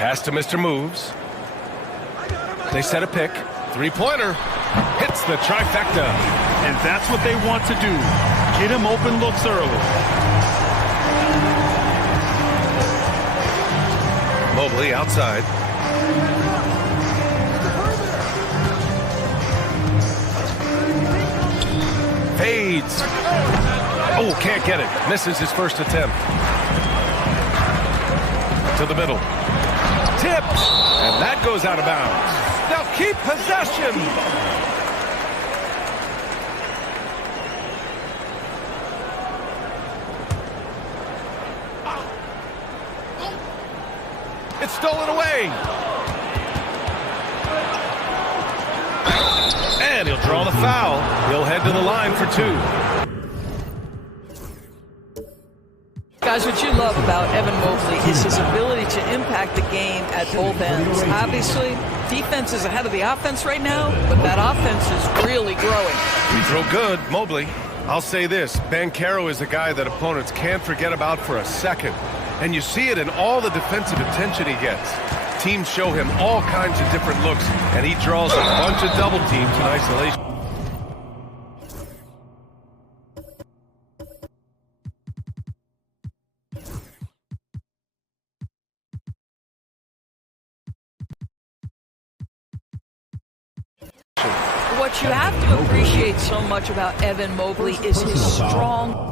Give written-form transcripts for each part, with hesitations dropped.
Pass to Mr. Moves. They set a pick. Three-pointer. Hits the trifecta. And that's what they want to do. Get him open looks early. Mobley outside. Fades. Oh, can't get it. Misses his first attempt. To the middle. Tipped. And that goes out of bounds. Now keep possession. It's stolen away. And he'll draw the foul. He'll head to the line for two. Guys, what you love about Evan Mobley is his ability to impact the game at both ends. Obviously, defense is ahead of the offense right now, but that offense is really growing. Free throw good, Mobley. I'll say this, Banchero is a guy that opponents can't forget about for a second. And you see it in all the defensive attention he gets. Teams show him all kinds of different looks, and he draws a bunch of double teams in isolation. What you have to appreciate so much about Evan Mobley is his strong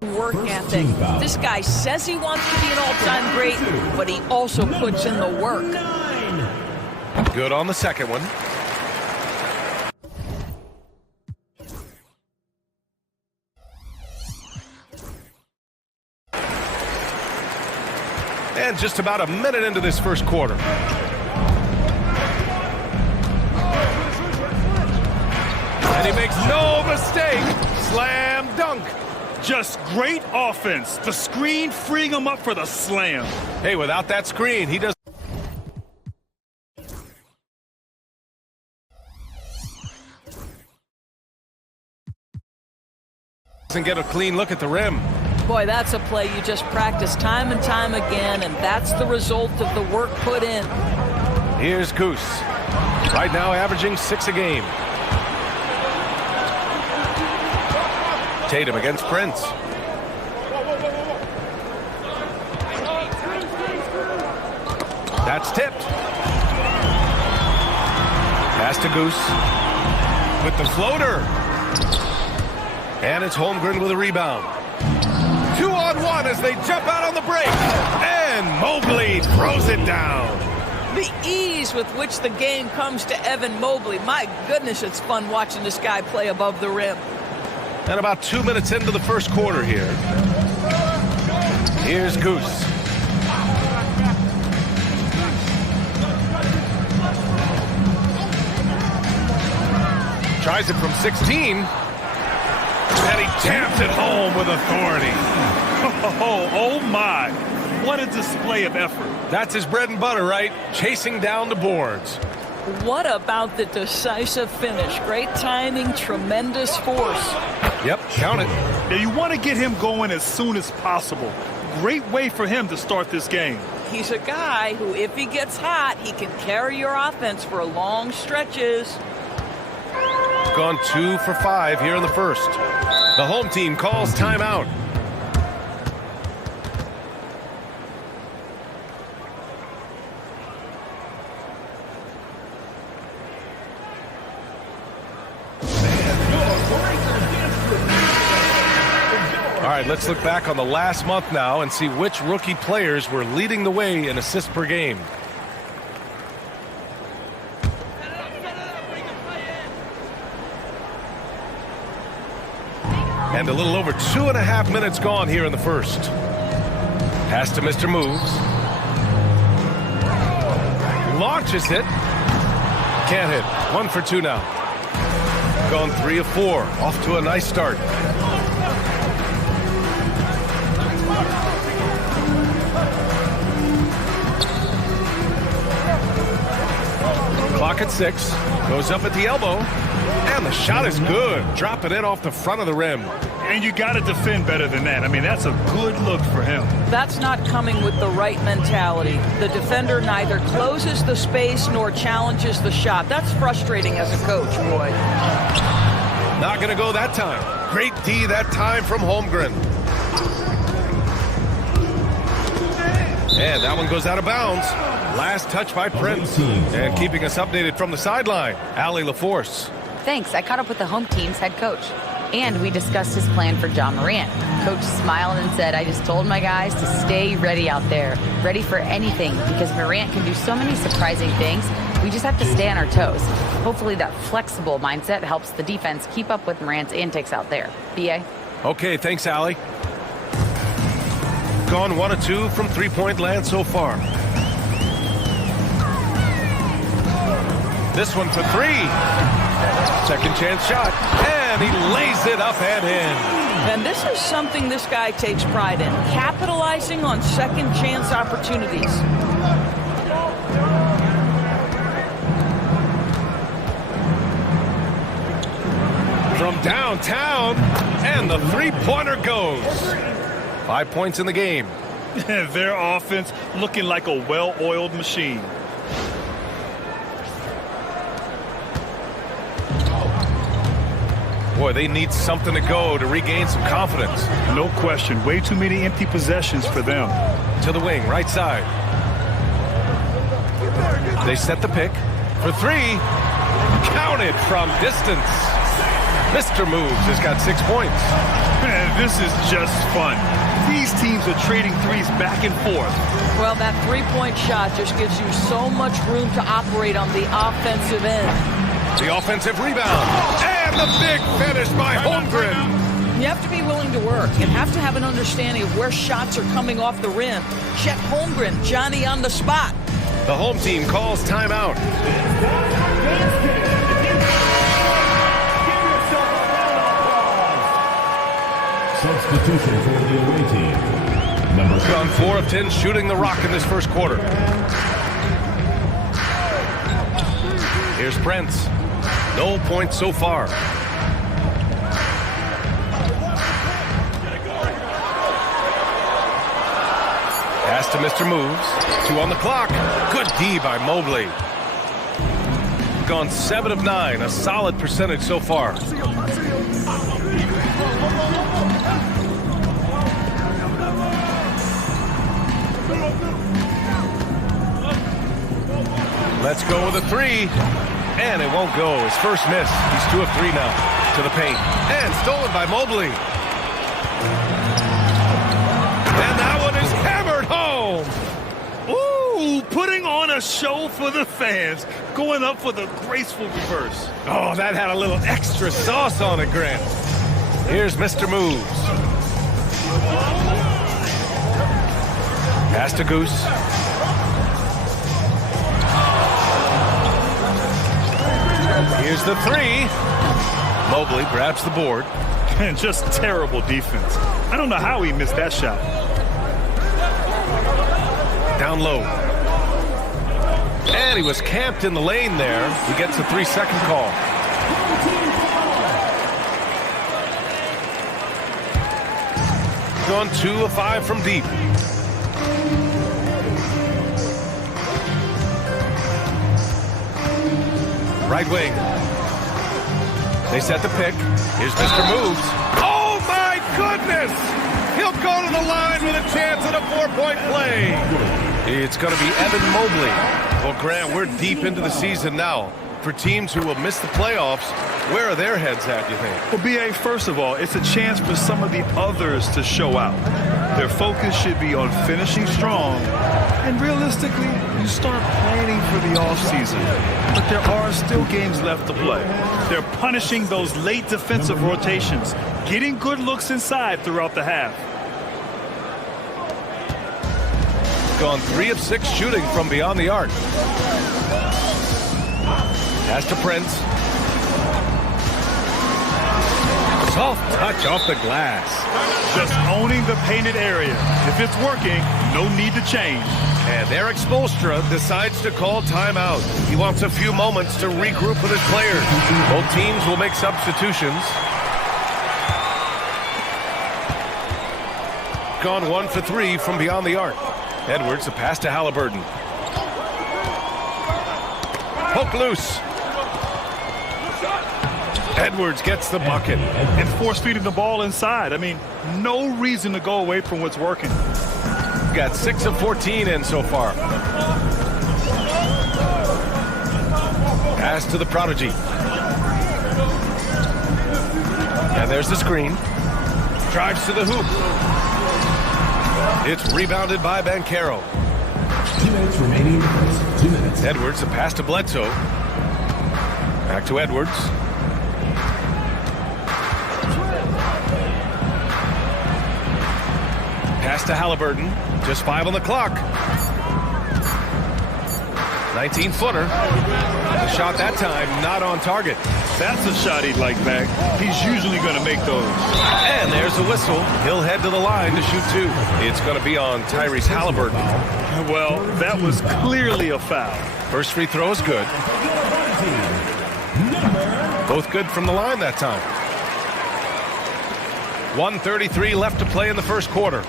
work ethic. This guy says he wants to be an all-time great, but he also puts in the work. Good on the second one. And just about a minute into this first quarter. And he makes no mistake. Slam dunk. Just great offense. The screen freeing him up for the slam. Hey, without that screen, he doesn't get a clean look at the rim. Boy, that's a play you just practice time and time again, and that's the result of the work put in. Here's Goose. Right now averaging 6 a game. Tatum against Prince. That's tipped. Pass to Goose. With the floater. And it's Holmgren with a rebound. 2-on-1 as they jump out on the break. And Mobley throws it down. The ease with which the game comes to Evan Mobley. My goodness, it's fun watching this guy play above the rim. And about 2 minutes into the first quarter here. Here's Goose. Tries it from 16. And he jams it home with authority. Oh my. What a display of effort. That's his bread and butter, right? Chasing down the boards. What about the decisive finish? Great timing, tremendous force. Yep, count it. Now you want to get him going as soon as possible. Great way for him to start this game. He's a guy who, if he gets hot, he can carry your offense for long stretches. Gone 2 for 5 here in the first. The home team calls timeout. All right, let's look back on the last month now and see which rookie players were leading the way in assists per game. And a little over 2.5 minutes gone here in the first. Pass to Mr. Moves. Launches it. Can't hit. 1 for 2 now. Gone 3 of 4. Off to a nice start. Clock at 6. Goes up at the elbow. And the shot is good. Drop it in off the front of the rim. And you got to defend better than that. I mean, that's a good look for him. That's not coming with the right mentality. The defender neither closes the space nor challenges the shot. That's frustrating as a coach, boy. Not going to go that time. Great D that time from Holmgren. And that one goes out of bounds. Last touch by Prince. And keeping us updated from the sideline, Allie LaForce. Thanks. I caught up with the home team's head coach. And we discussed his plan for John Morant. Coach smiled and said, I just told my guys to stay ready out there. Ready for anything, because Morant can do so many surprising things. We just have to stay on our toes. Hopefully that flexible mindset helps the defense keep up with Morant's antics out there. B.A.? Okay, thanks, Allie. Gone 1 of 2 from three-point land so far. This one for 3. Second chance shot. And he lays it up and in. And this is something this guy takes pride in. Capitalizing on second chance opportunities. From downtown. And the three-pointer goes. 5 points in the game. Their offense looking like a well-oiled machine. Boy, they need something to go to regain some confidence. No question. Way too many empty possessions for them. To the wing, right side. They set the pick for 3. Counted from distance. Mr. Moves has got 6 points. Man, this is just fun. These teams are trading threes back and forth. Well, that three-point shot just gives you so much room to operate on the offensive end. The offensive rebound. And the big finish by Holmgren. You have to be willing to work. You have to have an understanding of where shots are coming off the rim. Chet Holmgren, Johnny on the spot. The home team calls timeout. Substitution for the away team. Number Gone 4 of 10 shooting the rock in this first quarter. Here's Prince. No points so far. Pass to Mr. Moves. 2 on the clock. Good D by Mobley. Gone 7 of 9. A solid percentage so far. Let's go with a 3. And it won't go. His first miss. He's 2 of 3 now. To the paint. And stolen by Mobley. And that one is hammered home. Ooh, putting on a show for the fans. Going up for the graceful reverse. Oh, that had a little extra sauce on it, Grant. Here's Mr. Moves. Pass to Goose. Here's the 3. Mobley grabs the board. And just terrible defense. I don't know how he missed that shot. Down low. And he was camped in the lane there. He gets a 3-second call. Gone 2 of 5 from deep. Right wing. They set the pick. Here's Mr. Moves. Oh, my goodness! He'll go to the line with a chance at a 4-point play. It's going to be Evan Mobley. Well, Grant, we're deep into the season now. For teams who will miss the playoffs, where are their heads at, you think? Well, B.A., first of all, it's a chance for some of the others to show out. Their focus should be on finishing strong. And realistically, you start planning for the offseason. But there are still games left to play. They're punishing those late defensive rotations, getting good looks inside throughout the half. Gone 3 of 6 shooting from beyond the arc. Pass to Prince. Soft touch off the glass. Just owning the painted area. If it's working, no need to change. And Eric Spoelstra decides to call timeout. He wants a few moments to regroup with his players. Both teams will make substitutions. Gone 1 for 3 from beyond the arc. Edwards, a pass to Halliburton. Poke loose. Edwards gets the bucket. And force feeding the ball inside. I mean, no reason to go away from what's working. Got 6 of 14 in so far. Pass to the prodigy. And there's the screen. Drives to the hoop. It's rebounded by Banchero. 2 minutes remaining in the first. 2 minutes. Edwards, a pass to Bledsoe. Back to Edwards. Pass to Halliburton. Just 5 on the clock. 19-footer. The shot that time not on target. That's a shot he'd like back. He's usually going to make those. And there's a whistle. He'll head to the line to shoot 2. It's going to be on Tyrese Halliburton. Well, that was clearly a foul. First free throw is good. Both good from the line that time. 1:33 left to play in the first quarter.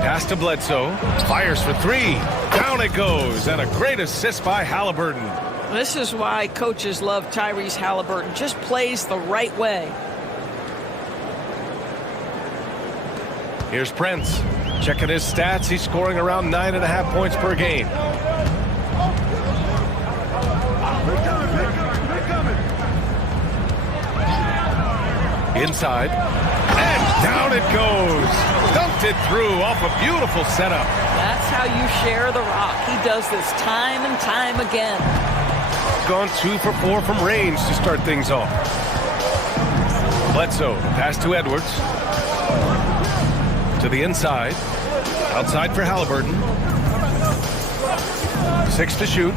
Pass to Bledsoe. Fires for 3. Down it goes. And a great assist by Halliburton. This is why coaches love Tyrese Halliburton. Just plays the right way. Here's Prince. Checking his stats. He's scoring around 9.5 points per game. Inside. And down it goes. Dunked it through off a beautiful setup. That's how you share the rock. He does this time and time again. Gone 2 for 4 from range to start things off. Bledsoe, pass to Edwards. To the inside. Outside for Halliburton. 6 to shoot.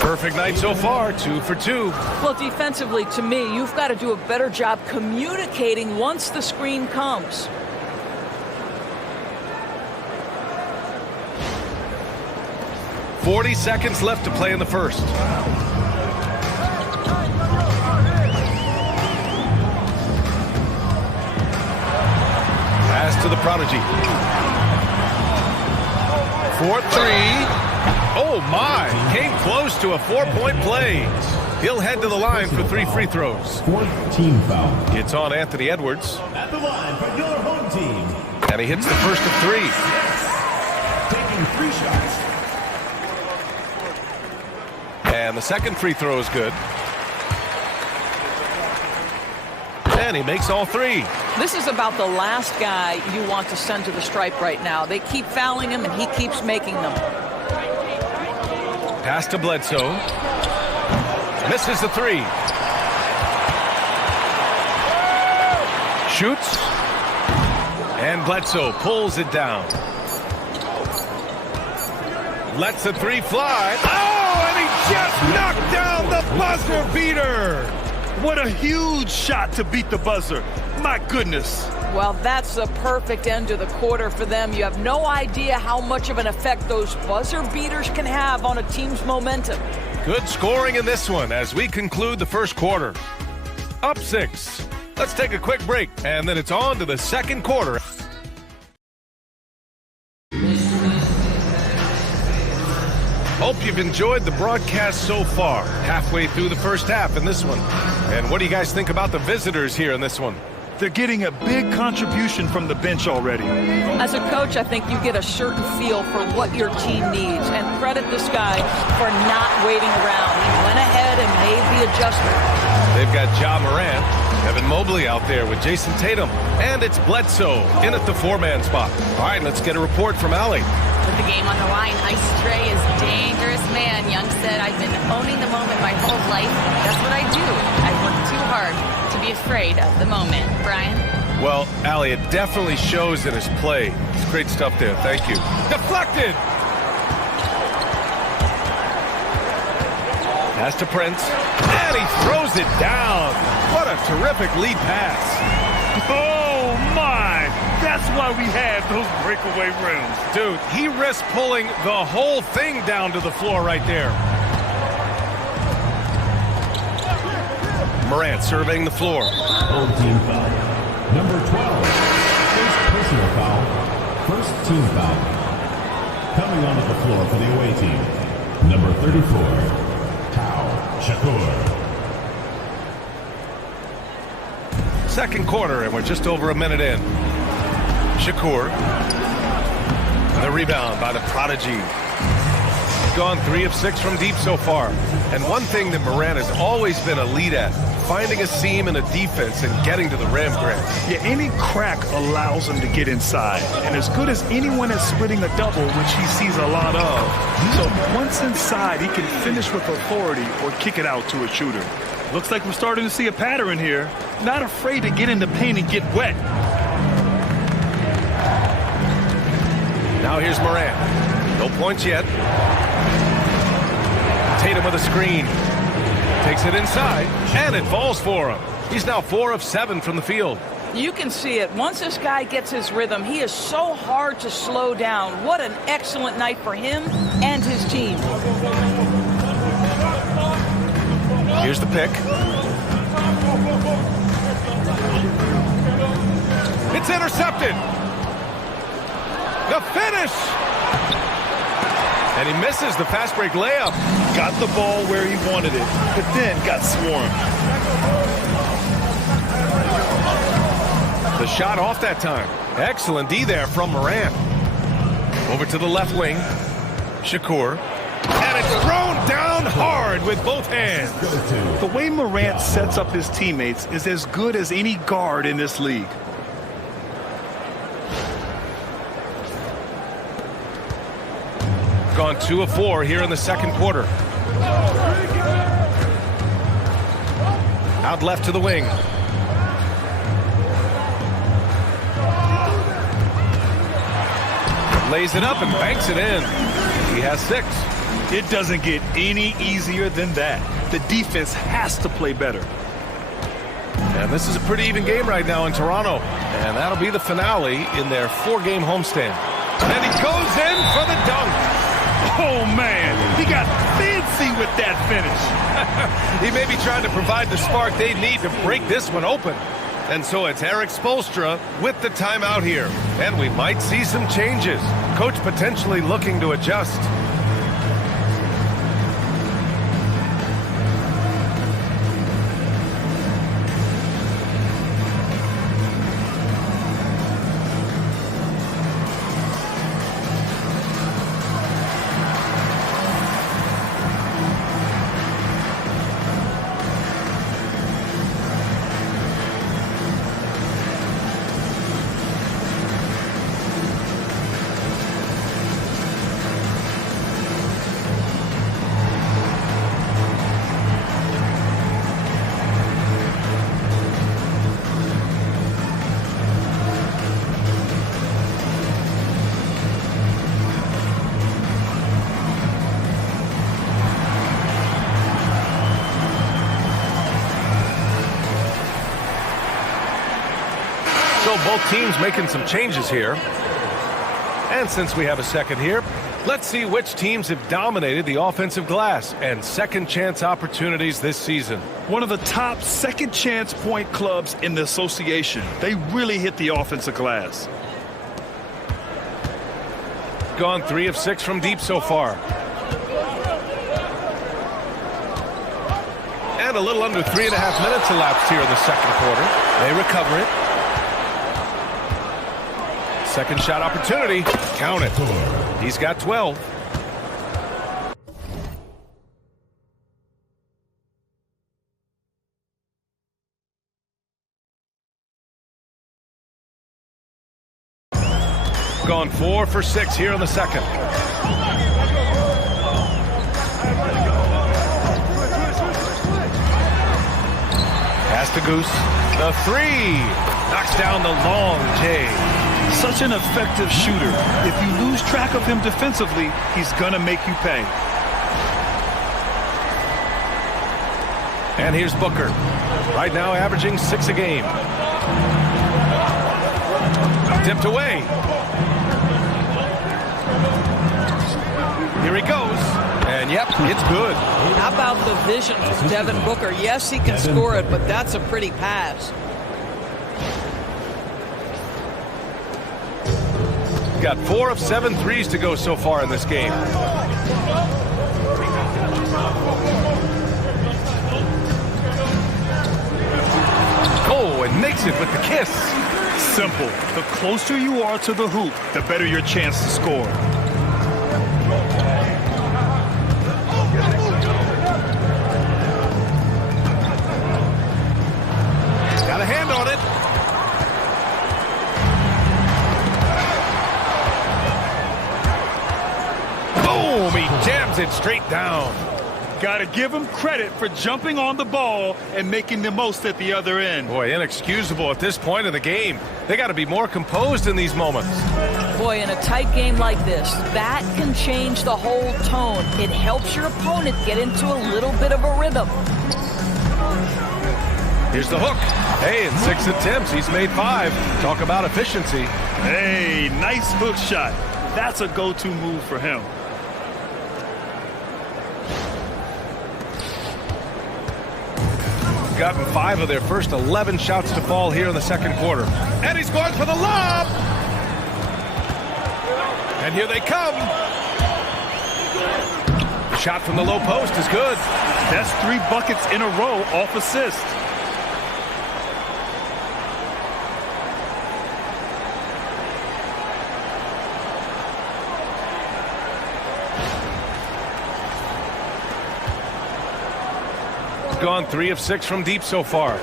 Perfect night so far, 2 for 2. Well, defensively, to me, you've got to do a better job communicating once the screen comes. .40 seconds left to play in the first. Pass to the prodigy. 4-3. Oh my, came close to a 4-point play. He'll head to the line for 3 free throws. 4th team foul. It's on Anthony Edwards. At the line for your home team. And he hits the first of 3. Taking 3 shots. And the second free throw is good. And he makes all 3. This is about the last guy you want to send to the stripe right now. They keep fouling him, and he keeps making them. Pass to Bledsoe. Misses the 3. Shoots. And Bledsoe pulls it down. Lets the 3 fly. Oh, and he just knocked down the buzzer beater. What a huge shot to beat the buzzer. My goodness. Well, that's a perfect end to the quarter for them. You have no idea how much of an effect those buzzer beaters can have on a team's momentum. Good scoring in this one as we conclude the first quarter. Up 6. Let's take a quick break, and then it's on to the second quarter. Hope you've enjoyed the broadcast so far. Halfway through the first half in this one. And what do you guys think about the visitors here in this one? They're getting a big contribution from the bench already. As a coach, I think you get a certain feel for what your team needs, and credit this guy for not waiting around. He went ahead and made the adjustment. They've got Ja Morant, Evan Mobley out there with Jayson Tatum, and it's Bledsoe in at the 4-man spot. All right, let's get a report from Allie. With the game on the line, Ice Trey is dangerous man. Young said, I've been owning the moment my whole life. That's what I do. I work too hard to be afraid of the moment. Brian? Well, Allie, it definitely shows in his play. It's great stuff there. Thank you. Deflected! Pass to Prince, and he throws it down. What a terrific lead pass. Oh, my! That's why we have those breakaway rims. Dude, he risked pulling the whole thing down to the floor right there. Morant surveying the floor. Old team foul. Number 12. First personal foul. First team foul. Coming onto the floor for the away team. Number 34. Tao Shakur. Second quarter, and we're just over a minute in. Shakur. And the rebound by the prodigy. Gone 3 of 6 from deep so far. And one thing that Morant has always been a lead at, finding a seam in a defense and getting to the rim, Grant. Yeah, any crack allows him to get inside. And as good as anyone at splitting a double, which he sees a lot of. So once inside, he can finish with authority or kick it out to a shooter. Looks like we're starting to see a pattern here. Not afraid to get in the paint and get wet. Now here's Morant. No points yet. Tatum with a screen. Takes it inside, and it falls for him. He's now 4 of 7 from the field. You can see it. Once this guy gets his rhythm, he is so hard to slow down. What an excellent night for him and his team. Here's the pick. It's intercepted. The finish. And he misses the fast break layup. Got the ball where he wanted it, but then got swarmed. The shot off that time. Excellent D there from Morant. Over to the left wing. Shakur. And it's thrown down hard with both hands. The way Morant sets up his teammates is as good as any guard in this league. Gone 2 of 4 here in the second quarter. Out left to the wing. Lays it up and banks it in. He has 6. It doesn't get any easier than that. The defense has to play better. And this is a pretty even game right now in Toronto. And that'll be the finale in their 4-game homestand. And he goes in for the dunk. Oh, man, he got fancy with that finish. He may be trying to provide the spark they need to break this one open. And so it's Eric Spoelstra with the timeout here. And we might see some changes. Coach potentially looking to adjust. So both teams making some changes here. And since we have a second here, let's see which teams have dominated the offensive glass and second chance opportunities this season. One of the top second chance point clubs in the association. They really hit the offensive glass. Gone 3 of 6 from deep so far. And a little under 3.5 minutes elapsed here in the second quarter. They recover it. Second shot opportunity. Count it. He's got 12. Gone 4 for 6 here in the second. Pass to Goose. The 3. Knocks down the long J. Such an effective shooter. If you lose track of him defensively, he's going to make you pay. And here's Booker. Right now averaging 6 a game. Tipped away. Here he goes. And yep, it's good. How about the vision from Devin Booker? Yes, he can score it, but that's a pretty pass. Got 4 of 7 threes to go so far in this game. Oh, and makes it with the kiss. Simple. The closer you are to the hoop, the better your chance to score. Got a hand on it. Boom! He jams it straight down. Got to give him credit for jumping on the ball and making the most at the other end. Boy, inexcusable at this point in the game. They got to be more composed in these moments. Boy, in a tight game like this, that can change the whole tone. It helps your opponent get into a little bit of a rhythm. Here's the hook. Hey, in 6 attempts, he's made 5. Talk about efficiency. Hey, nice hook shot. That's a go-to move for him. Gotten 5 of their first 11 shots to fall here in the second quarter. And he scores for the lob! And here they come. The shot from the low post is good. That's 3 buckets in a row off assist. Gone 3 of 6 from deep so far.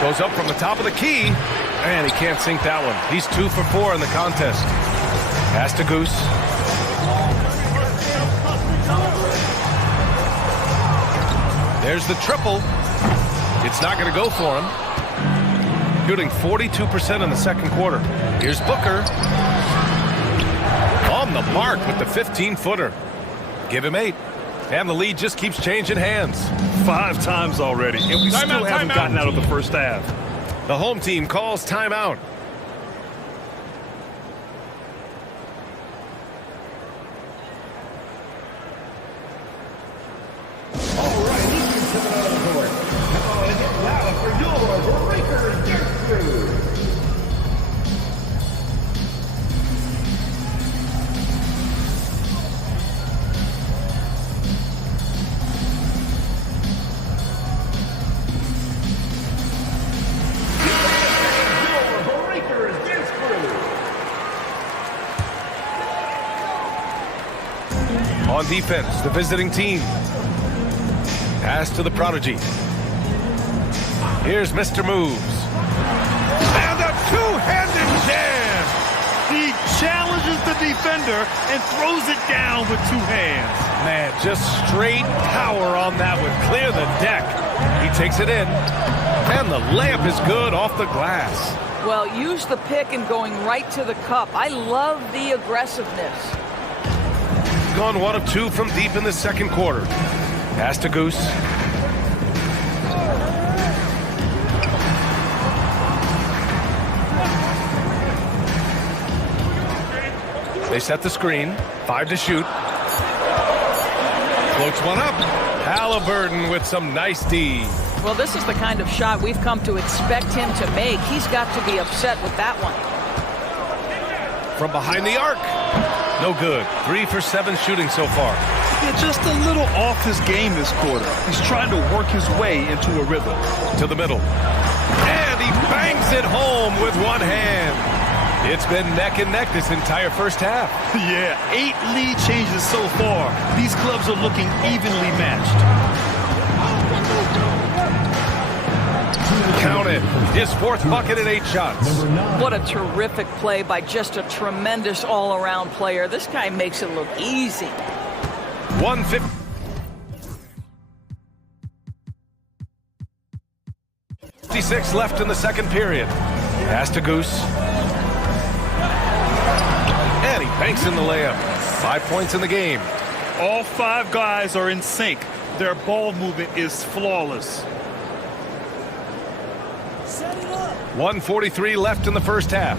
Goes up from the top of the key, and he can't sink that one. He's 2 for 4 in the contest. Pass to Goose. There's the triple. It's not going to go for him. Shooting 42% in the second quarter. Here's Booker. On the mark with the 15-footer. Give him 8. And the lead just keeps changing hands. 5 times already, and we still haven't gotten out of the first half. The home team calls timeout. All right, he's coming out of the court. Come on and get loud for your breakers dance crew. On defense, the visiting team. Pass to the prodigy. Here's Mr. Moves. And a two-handed jam! He challenges the defender and throws it down with 2 hands. Man, just straight power on that one. Clear the deck. He takes it in. And the layup is good off the glass. Well, use the pick and going right to the cup. I love the aggressiveness. Gone 1 of 2 from deep in the second quarter. Pass to Goose. They set the screen. 5 to shoot. Floats one up. Halliburton with some nice D. Well, this is the kind of shot we've come to expect him to make. He's got to be upset with that one. From behind the arc. No good. 3 for 7 shooting so far. Yeah, just a little off his game this quarter. He's trying to work his way into a rhythm. To the middle. And he bangs it home with one hand. It's been neck and neck this entire first half. Yeah, 8 lead changes so far. These clubs are looking evenly matched. Count it. His 4th bucket at 8 shots. What a terrific play by just a tremendous all-around player. This guy makes it look easy. 1:56 left in the second period. Pass to Goose. And he banks in the layup. 5 points in the game. All 5 guys are in sync. Their ball movement is flawless. 1:43 left in the first half.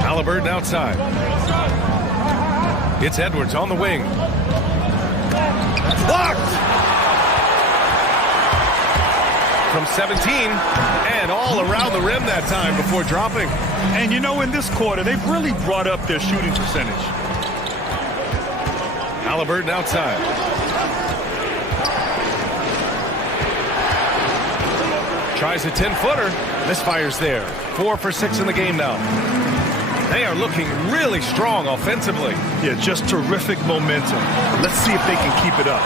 Halliburton outside. It's Edwards on the wing. Blocked! From 17, and all around the rim that time before dropping. And you know, in this quarter, they've really brought up their shooting percentage. Halliburton outside. Tries a 10-footer. Misfires there. 4 for 6 in the game now. They are looking really strong offensively. Yeah, just terrific momentum. Let's see if they can keep it up.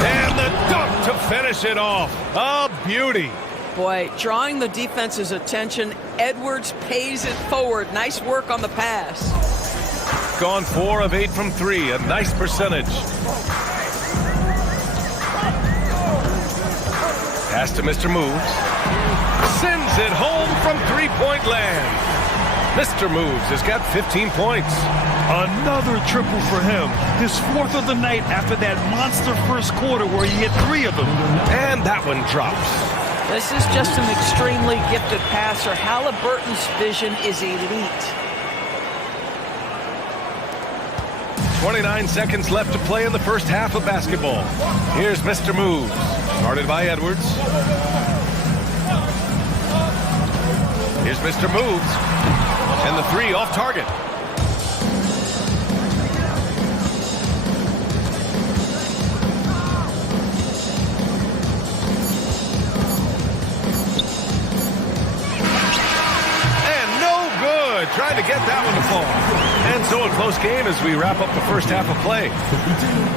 And the dunk to finish it off. A beauty. Boy, drawing the defense's attention, Edwards pays it forward. Nice work on the pass. Gone 4 of 8 from 3. A nice percentage. Pass to Mr. Moves. Sends it home from three-point land. Mr. Moves has got 15 points. Another triple for him. His 4th of the night after that monster first quarter where he hit 3 of them. And that one drops. This is just an extremely gifted passer. Halliburton's vision is elite. 29 seconds left to play in the first half of basketball. Here's Mr. Moves. Guarded by Edwards. Here's Mr. Moves. And the 3 off target. And no good. Trying to get that one to fall. And so a close game as we wrap up the first half of play.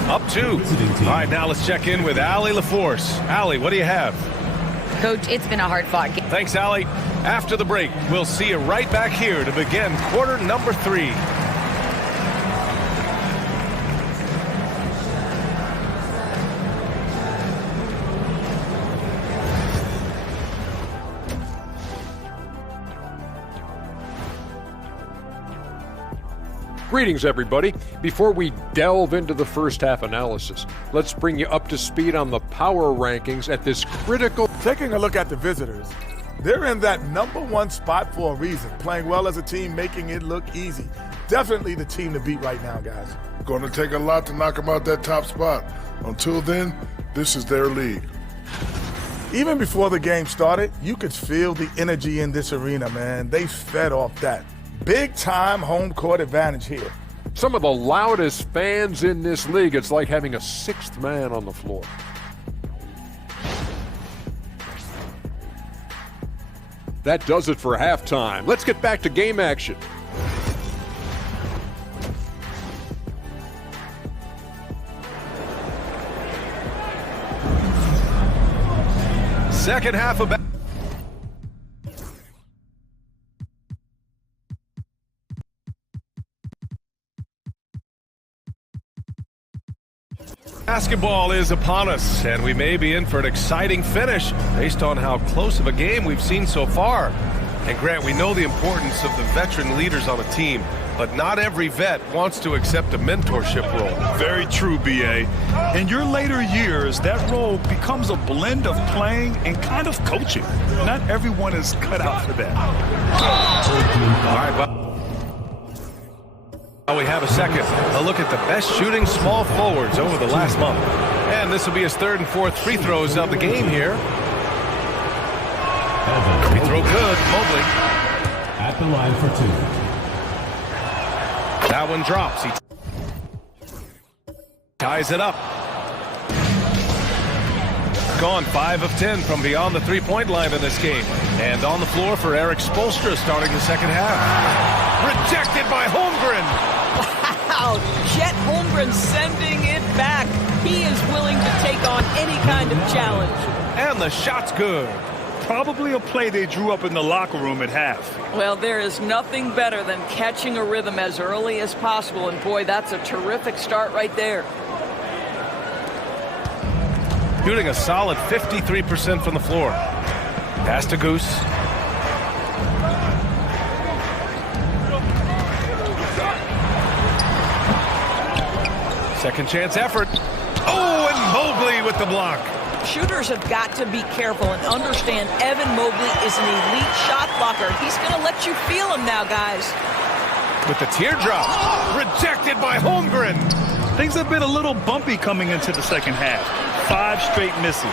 Up 2. All right, now let's check in with Allie LaForce. Allie, what do you have? Coach, it's been a hard-fought game. Thanks, Allie. After the break, we'll see you right back here to begin quarter number 3. Greetings, everybody. Before we delve into the first half analysis, let's bring you up to speed on the power rankings at this critical... Taking a look at the visitors, they're in that #1 spot for a reason. Playing well as a team, making it look easy. Definitely the team to beat right now, guys. Going to take a lot to knock them out that top spot. Until then, this is their league. Even before the game started, you could feel the energy in this arena, man. They fed off that. Big-time home court advantage here. Some of the loudest fans in this league. It's like having a 6th man on the floor. That does it for halftime. Let's get back to game action. Second half of basketball is upon us, and we may be in for an exciting finish based on how close of a game we've seen so far. And Grant, we know the importance of the veteran leaders on a team, but not every vet wants to accept a mentorship role. Very true, B.A. In your later years, that role becomes a blend of playing and kind of coaching. Not everyone is cut out for that. All right, well, we have a second. A look at the best shooting small forwards over the last month. And this will be his 3rd and 4th free throws of the game here. Free throw good, Mobley. At the line for 2. That one drops. He ties it up. Gone 5 of 10 from beyond the three-point line in this game. And on the floor for Eric Spoelstra starting the second half. Rejected by Holmgren. Wow, Chet Holmgren sending it back. He is willing to take on any kind of challenge. And the shot's good. Probably a play they drew up in the locker room at half. Well, there is nothing better than catching a rhythm as early as possible. And boy, that's a terrific start right there. Shooting a solid 53% from the floor. Pass to Goose. Second chance effort. Oh, and Mobley with the block. Shooters have got to be careful and understand Evan Mobley is an elite shot blocker. He's going to let you feel him now, guys. With the teardrop. Rejected by Holmgren. Things have been a little bumpy coming into the second half. 5 straight misses.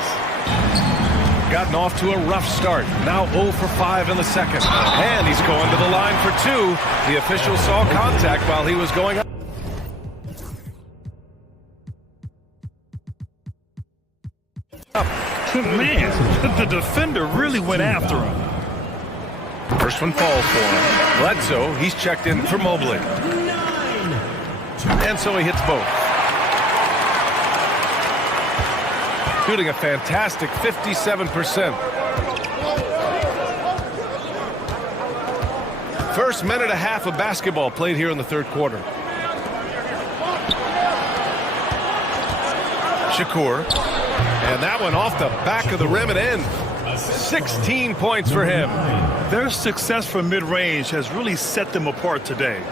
Gotten off to a rough start. Now 0 for 5 in the second. And he's going to the line for 2. The official saw contact while he was going up. Man, the defender really went after him. First one falls for him. Bledsoe, he's checked in for Mobley. And so he hits both. Shooting a fantastic 57%. First minute and a half of basketball played here in the third quarter. Shakur. And that one off the back of the rim and in. 16 points for him. Their success from mid-range has really set them apart today.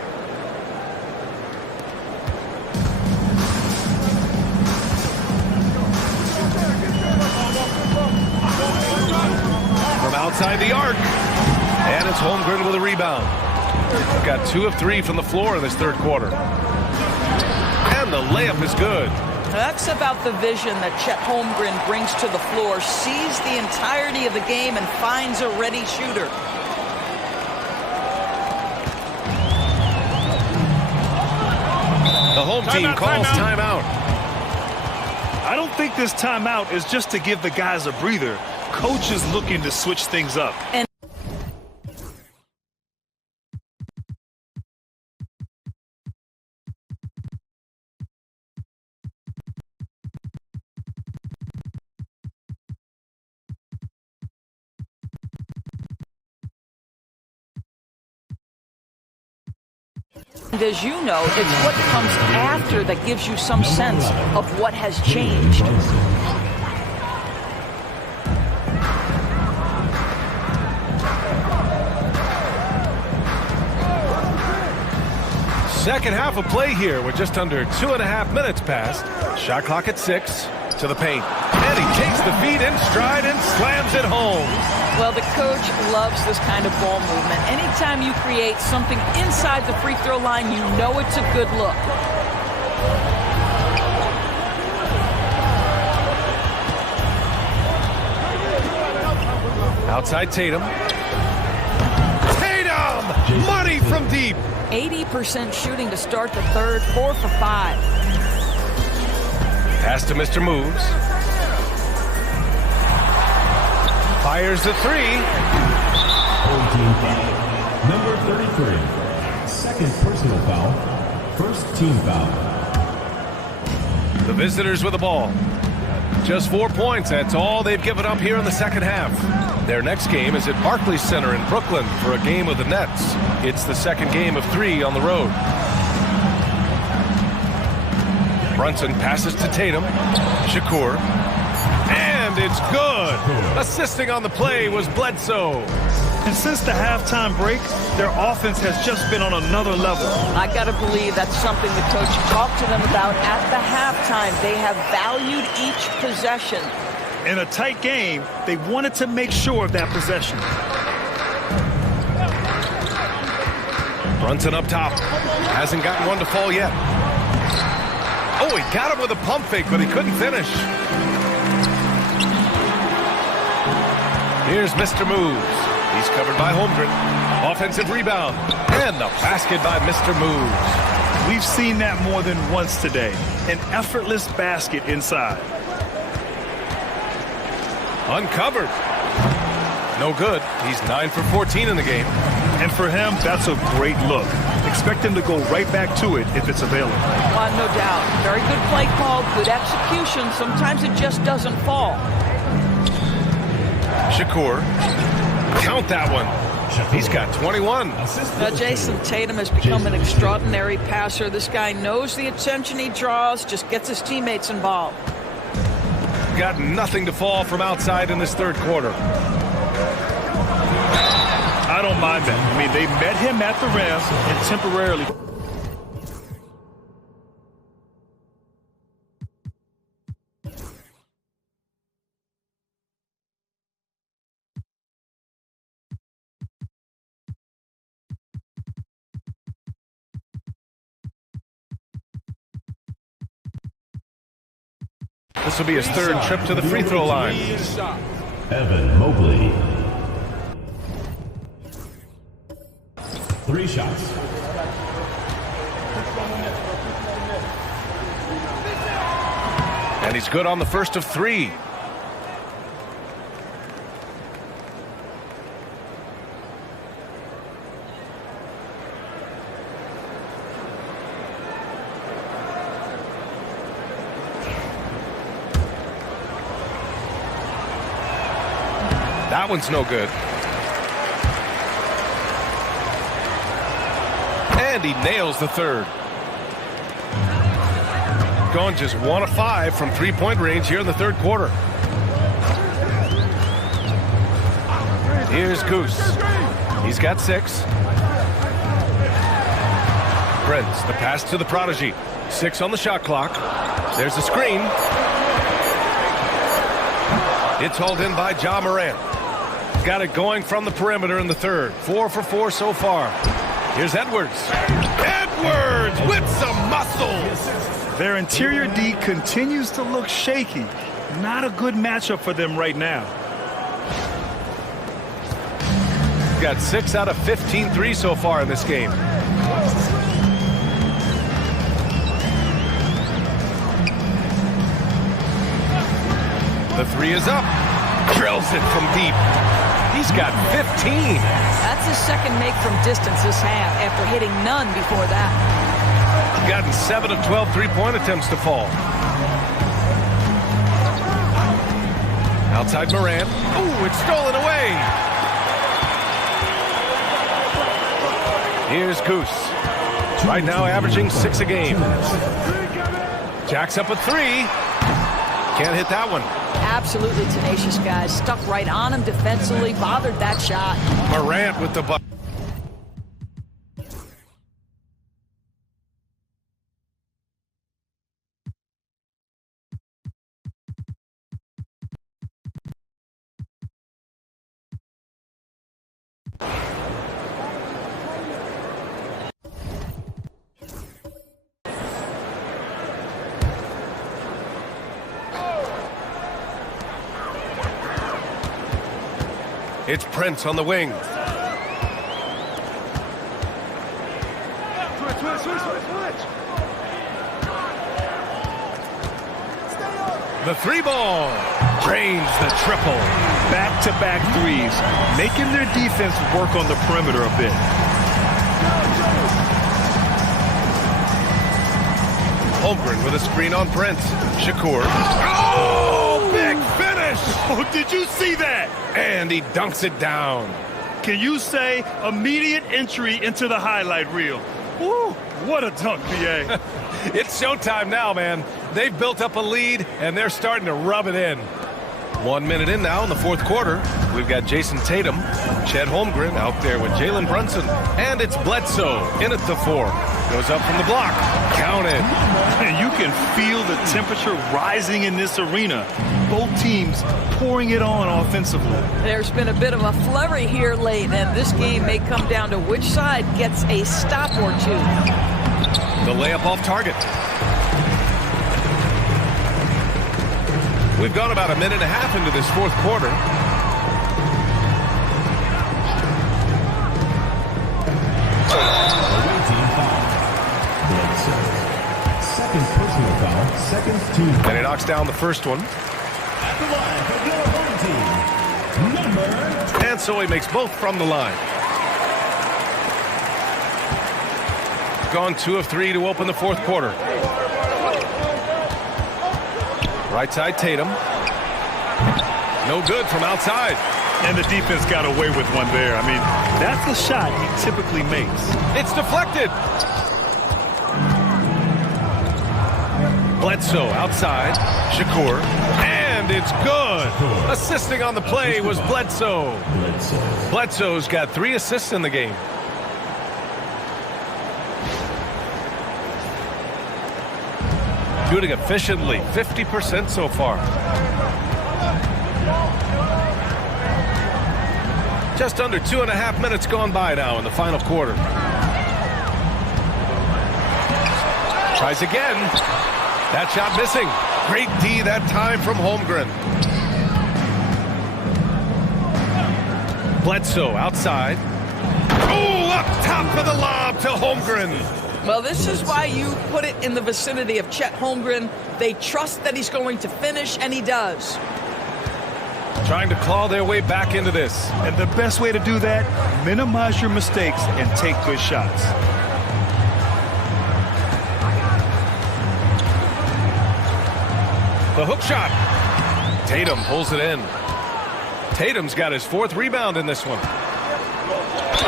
From outside the arc. And it's Holmgren with a rebound. Got 2 of 3 from the floor in this third quarter. And the layup is good. That's about the vision that Chet Holmgren brings to the floor. Sees the entirety of the game and finds a ready shooter. The home team calls timeout. I don't think this timeout is just to give the guys a breather. Coach is looking to switch things up. And as you know, it's what comes after that gives you some sense of what has changed. Second half of play here with just under 2.5 minutes passed. Shot clock at 6. To the paint. And he takes the feed in stride and slams it home. Well, the coach loves this kind of ball movement. Anytime you create something inside the free throw line, you know it's a good look. Outside Tatum. Tatum! Money from deep. 80% shooting to start the third, 4 for 5. Pass to Mr. Moves. Fires the 3. Number 33. Second personal foul. First team foul. The visitors with the ball. Just 4 points. That's all they've given up here in the second half. Their next game is at Barclays Center in Brooklyn for a game with the Nets. It's the second game of 3 on the road. Brunson passes to Tatum. Shakur. And it's good. Assisting on the play was Bledsoe. And since the halftime break, their offense has just been on another level. I got to believe that's something the coach talked to them about at the halftime. They have valued each possession. In a tight game, they wanted to make sure of that possession. Brunson up top. Hasn't gotten one to fall yet. Oh, he got him with a pump fake, but he couldn't finish. Here's Mr. Moves. He's covered by Holmgren. Offensive rebound. And the basket by Mr. Moves. We've seen that more than once today. An effortless basket inside. Uncovered. No good. He's 9 for 14 in the game. And for him, that's a great look. Expect him to go right back to it if it's available. No doubt. Very good play call, good execution. Sometimes it just doesn't fall. Shakur. Count that one. He's got 21. Now, Jayson Tatum has become an extraordinary passer. This guy knows the attention he draws, just gets his teammates involved. got nothing to fall from outside in this third quarter. I don't mind that. I mean, they met him at the rim and temporarily. This will be his third trip to the free throw line. Evan Mobley. 3 shots. And he's good on the first of 3. That one's no good. And he nails the third. Gone just 1 of 5 from three-point range here in the third quarter. Here's Goose. He's got 6. Prince, the pass to the prodigy. 6 on the shot clock. There's the screen. It's hauled in by Ja Morant. Got it going from the perimeter in the third. 4 for 4 so far. Here's Edwards. Edwards with some muscle. Their interior D continues to look shaky. Not a good matchup for them right now. Got 6 out of 15 threes so far in this game. The 3 is up. Drills it from deep. He's got 15. That's his second make from distance this half after hitting none before that. Gotten 7 of 12 three-point attempts to fall. Outside Morant. Ooh, it's stolen away. Here's Goose. Right now averaging 6 a game. Jacks up a 3. Can't hit that one. Absolutely tenacious, guys. Stuck right on him defensively, bothered that shot. Morant with the bucket. It's Prince on the wing. The 3 ball. Drains the triple. Back-to-back threes, making their defense work on the perimeter a bit. Holmgren with a screen on Prince. Shakur. Oh, big finish! Oh, did you see that? And he dunks it down. Can you say immediate entry into the highlight reel? Woo, what a dunk, BA. It's showtime now, man. They've built up a lead, and they're starting to rub it in. 1 minute in now in the fourth quarter. We've got Jayson Tatum, Chet Holmgren out there with Jalen Brunson. And it's Bledsoe in at the 4. Goes up from the block. Counted. And you can feel the temperature rising in this arena. Both teams pouring it on offensively. There's been a bit of a flurry here late, and this game may come down to which side gets a stop or 2. The layup off target. We've gone about a minute and a half into this fourth quarter. Away team foul. Second personal foul. Second team foul. And he knocks down the first one. At the line for your home team, number. And so he makes both from the line. Gone 2 of 3 to open the fourth quarter. Right side Tatum. No good from outside. And the defense got away with one there. I mean, that's a shot he typically makes. It's deflected. Bledsoe outside. Shakur. And And it's good. Assisting on the play was Bledsoe. Bledsoe's got 3 assists in the game. Shooting efficiently, 50% so far. Just under 2.5 minutes gone by now in the final quarter. Tries again. That shot missing. Great D that time from Holmgren. Bledsoe outside. Oh, up top of the lob to Holmgren. Well, this is why you put it in the vicinity of Chet Holmgren. They trust that he's going to finish, and he does. Trying to claw their way back into this. And the best way to do that, minimize your mistakes and take good shots. The hook shot. Tatum pulls it in. Tatum's got his 4th rebound in this one.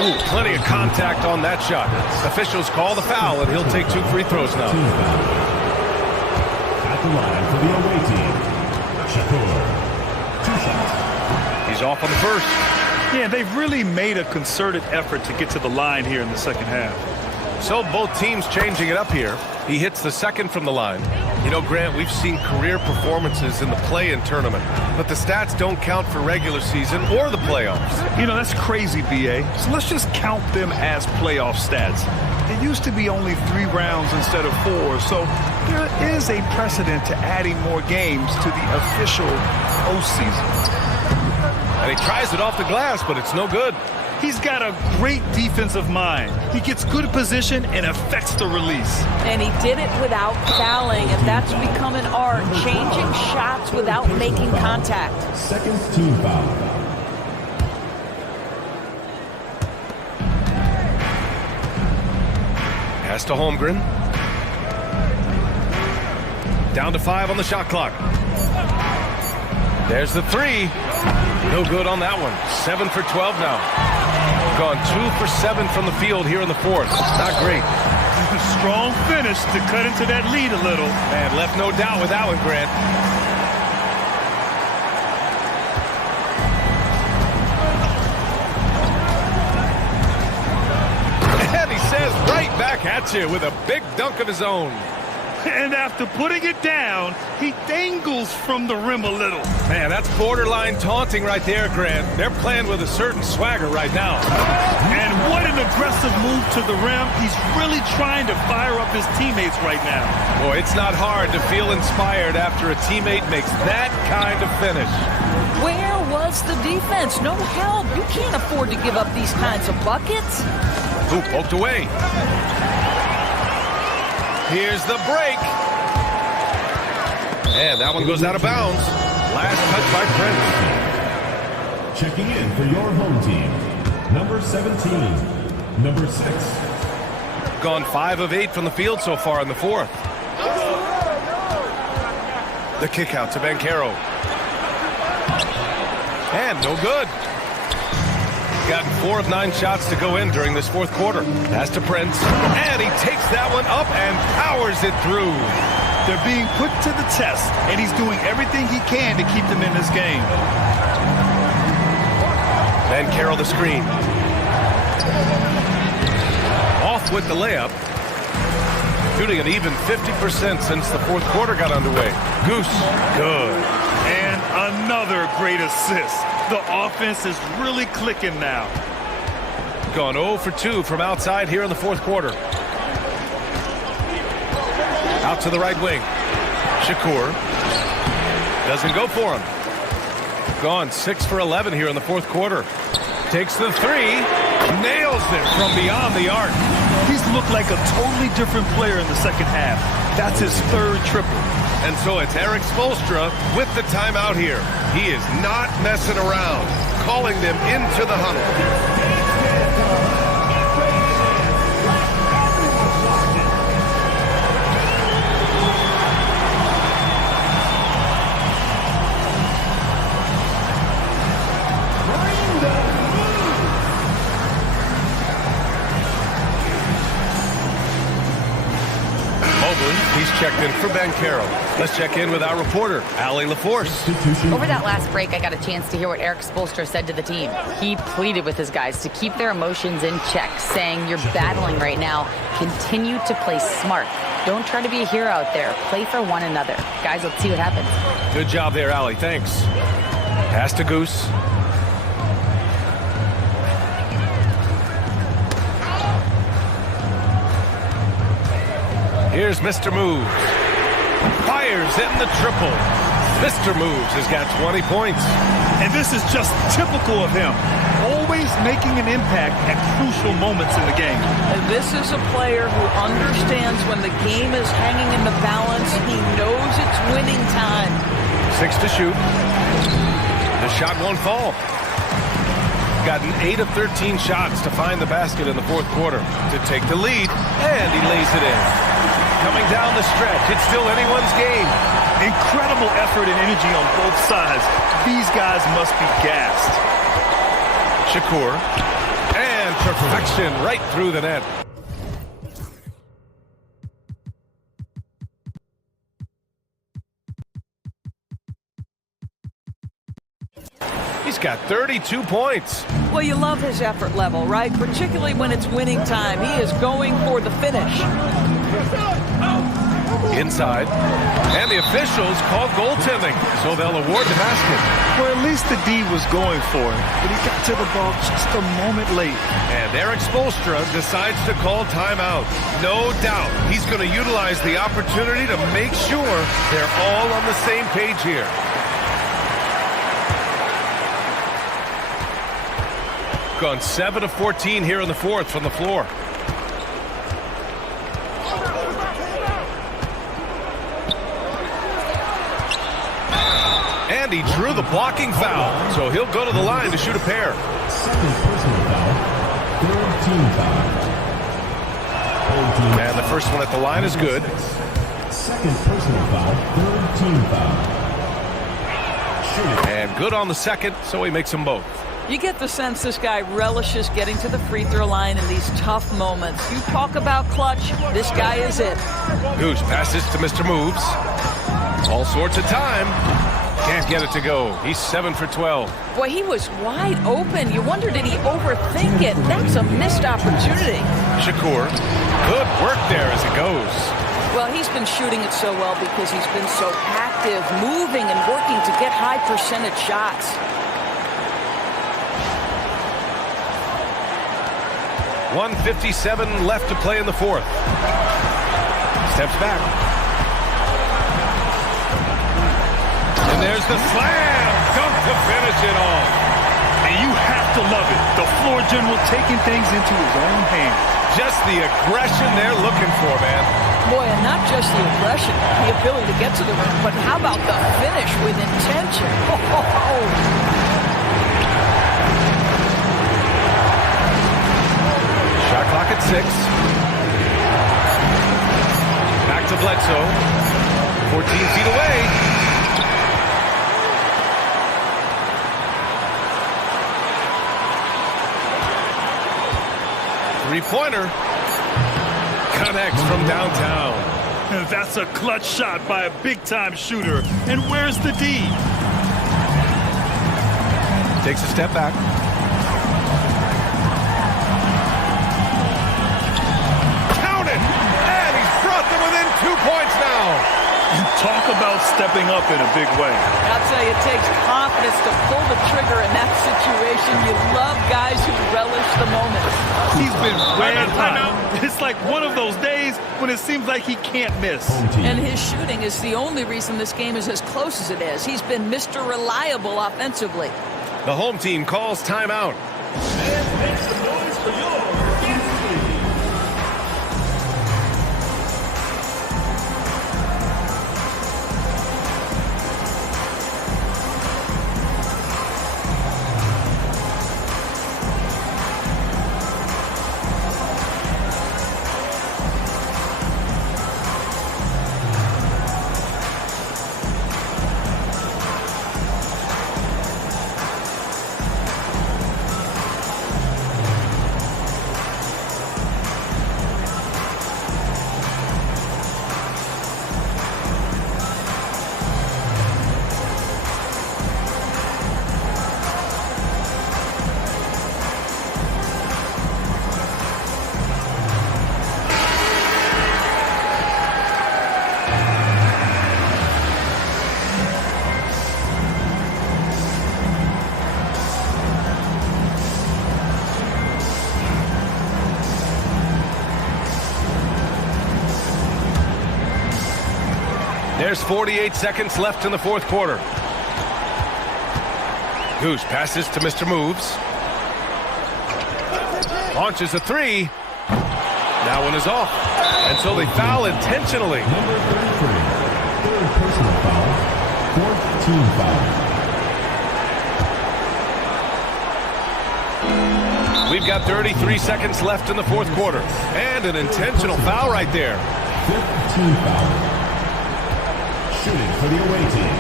Ooh, plenty of contact on that shot. Officials call the foul, and he'll take 2 free throws now. At the line for the away team, Shakur. 2 shots. He's off on the first. Yeah, they've really made a concerted effort to get to the line here in the second half. So both teams changing it up here. He hits the second from the line. You know, Grant, we've seen career performances in the play-in tournament, but the stats don't count for regular season or the playoffs. You know, that's crazy, B.A. So let's just count them as playoff stats. It used to be only 3 rounds instead of 4, so there is a precedent to adding more games to the official postseason. And he tries it off the glass, but it's no good. He's got a great defensive mind. He gets good position and affects the release. And he did it without fouling, and that's become an art, changing shots without making contact. Second team foul. Pass to Holmgren. Down to 5 on the shot clock. There's the 3. No good on that one. 7 for 12 now. Gone 2 for 7 from the field here in the 4th. Not great. A strong finish to cut into that lead a little. Man, left no doubt with that one, Grant. And he says right back at you with a big dunk of his own. And after putting it down, he dangles from the rim a little. Man, that's borderline taunting right there, Grant. They're playing with a certain swagger right now. And what an aggressive move to the rim. He's really trying to fire up his teammates right now. Boy, it's not hard to feel inspired after a teammate makes that kind of finish. Where was the defense? No help. You can't afford to give up these kinds of buckets. Ooh, poked away. Here's the break. And that one goes out of bounds. Last touch by Prince. Checking in for your home team, number 17, number 6. Gone 5 of 8 from the field so far in the 4th. The kick out to Banchero. And no good. Gotten 4 of 9 shots to go in during this 4th quarter. Pass to Prince. And he takes that one up and powers it through. They're being put to the test, and he's doing everything he can to keep them in this game. Banchero the screen. Off with the layup. Shooting an even 50% since the 4th quarter got underway. Goose, good. And another great assist. The offense is really clicking now. Gone 0 for 2 from outside here in the 4th quarter. Out to the right wing. Shakur. Doesn't go for him. Gone 6 for 11 here in the 4th quarter. Takes the 3. Nails it from beyond the arc. He's looked like a totally different player in the second half. That's his 3rd triple. And so it's Eric Spoelstra with the timeout here. He is not messing around, calling them into the huddle. He's checked in for Ben Carroll. Let's check in with our reporter, Allie LaForce. Over that last break, I got a chance to hear what Eric Spoelstra said to the team. He pleaded with his guys to keep their emotions in check, saying, "You're battling right now. Continue to play smart. Don't try to be a hero out there. Play for one another." Guys, let's see what happens. Good job there, Allie. Thanks. Pass to Goose. Here's Mr. Moves. Fires in the triple. Mr. Moves has got 20 points. And this is just typical of him. Always making an impact at crucial moments in the game. And this is a player who understands when the game is hanging in the balance. He knows it's winning time. 6 to shoot. The shot won't fall. Gotten 8 of 13 shots to find the basket in the fourth quarter to take the lead, and he lays it in. Coming down the stretch, it's still anyone's game. Incredible effort and energy on both sides. These guys must be gassed. Shakur, and perfection right through the net. He's got 32 points. Well, you love his effort level, right? Particularly when it's winning time. He is going for the finish. Inside. And the officials call goaltending, so they'll award the basket. Well, at least the D was going for it, but he got to the ball just a moment late. And Eric Spoelstra decides to call timeout. No doubt he's going to utilize the opportunity to make sure they're all on the same page here. Gone 7 of 14 here in the fourth from the floor. And he drew the blocking foul, so he'll go to the line to shoot a pair. Second personal foul. Third team foul. And the first one at the line is good. Second personal foul. Third team foul. And good on the second, so he makes them both. You get the sense this guy relishes getting to the free throw line in these tough moments. You talk about clutch, this guy is it. Goose passes to Mr. Moves. All sorts of time. Can't get it to go. He's 7 for 12. Boy, he was wide open. You wonder, did he overthink it? That's a missed opportunity. Shakur. Good work there as it goes. Well, he's been shooting it so well because he's been so active, moving and working to get high percentage shots. .157 left to play in the fourth. Steps back. And there's the slam dunk to finish it off. And you have to love it. The floor general taking things into his own hands. Just the aggression they're looking for, man. Boy, and not just the aggression, the ability to get to the rim, but how about the finish with intention? Shot clock at 6. Back to Bledsoe. 14 feet away. Three-pointer. Connects from downtown. That's a clutch shot by a big-time shooter. And where's the D? Takes a step back. Within 2 points now. Talk about stepping up in a big way. I'll tell you, it takes confidence to pull the trigger in that situation. You love guys who relish the moment. He's been red hot. It's like one of those days when it seems like he can't miss. And his shooting is the only reason this game is as close as it is. He's been Mr. Reliable offensively. The home team calls timeout. And make some noise for your There's 48 seconds left in the fourth quarter. Goose passes to Mr. Moves. Launches a three. That one is off. And so they foul intentionally. Number 33, third personal foul, fourth team foul. We've got 33 seconds left in the fourth quarter. And an intentional foul right there. Fifth team foul. Shooting for the away team.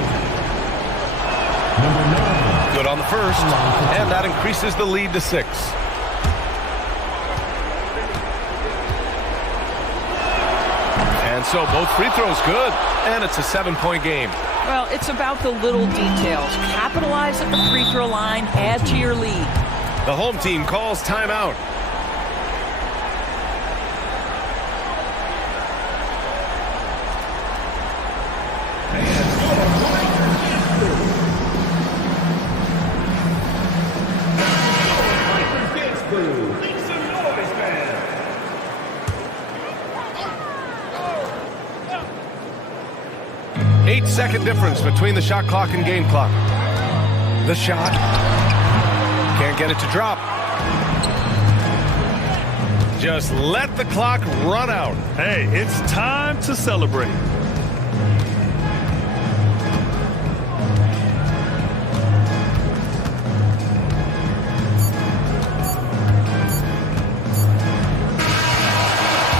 Number 9. Good on the first. And that increases the lead to 6. And so both free throws good. And it's a 7-point game. Well, it's about the little details. Capitalize at the free throw line, add to your lead. The home team calls timeout. Eight-second difference between the shot clock and game clock. The shot. Can't get it to drop. Just let the clock run out. Hey, it's time to celebrate.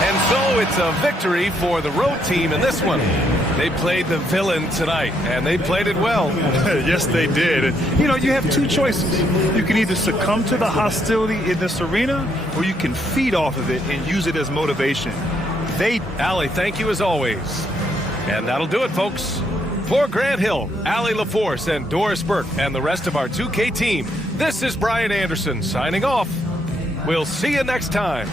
And so it's a victory for the road team in this one. They played the villain tonight, and they played it well. Yes, they did. And, you have two choices. You can either succumb to the hostility in this arena, or you can feed off of it and use it as motivation. Allie, thank you as always. And that'll do it, folks. For Grant Hill, Allie LaForce, and Doris Burke, and the rest of our 2K team, this is Brian Anderson signing off. We'll see you next time.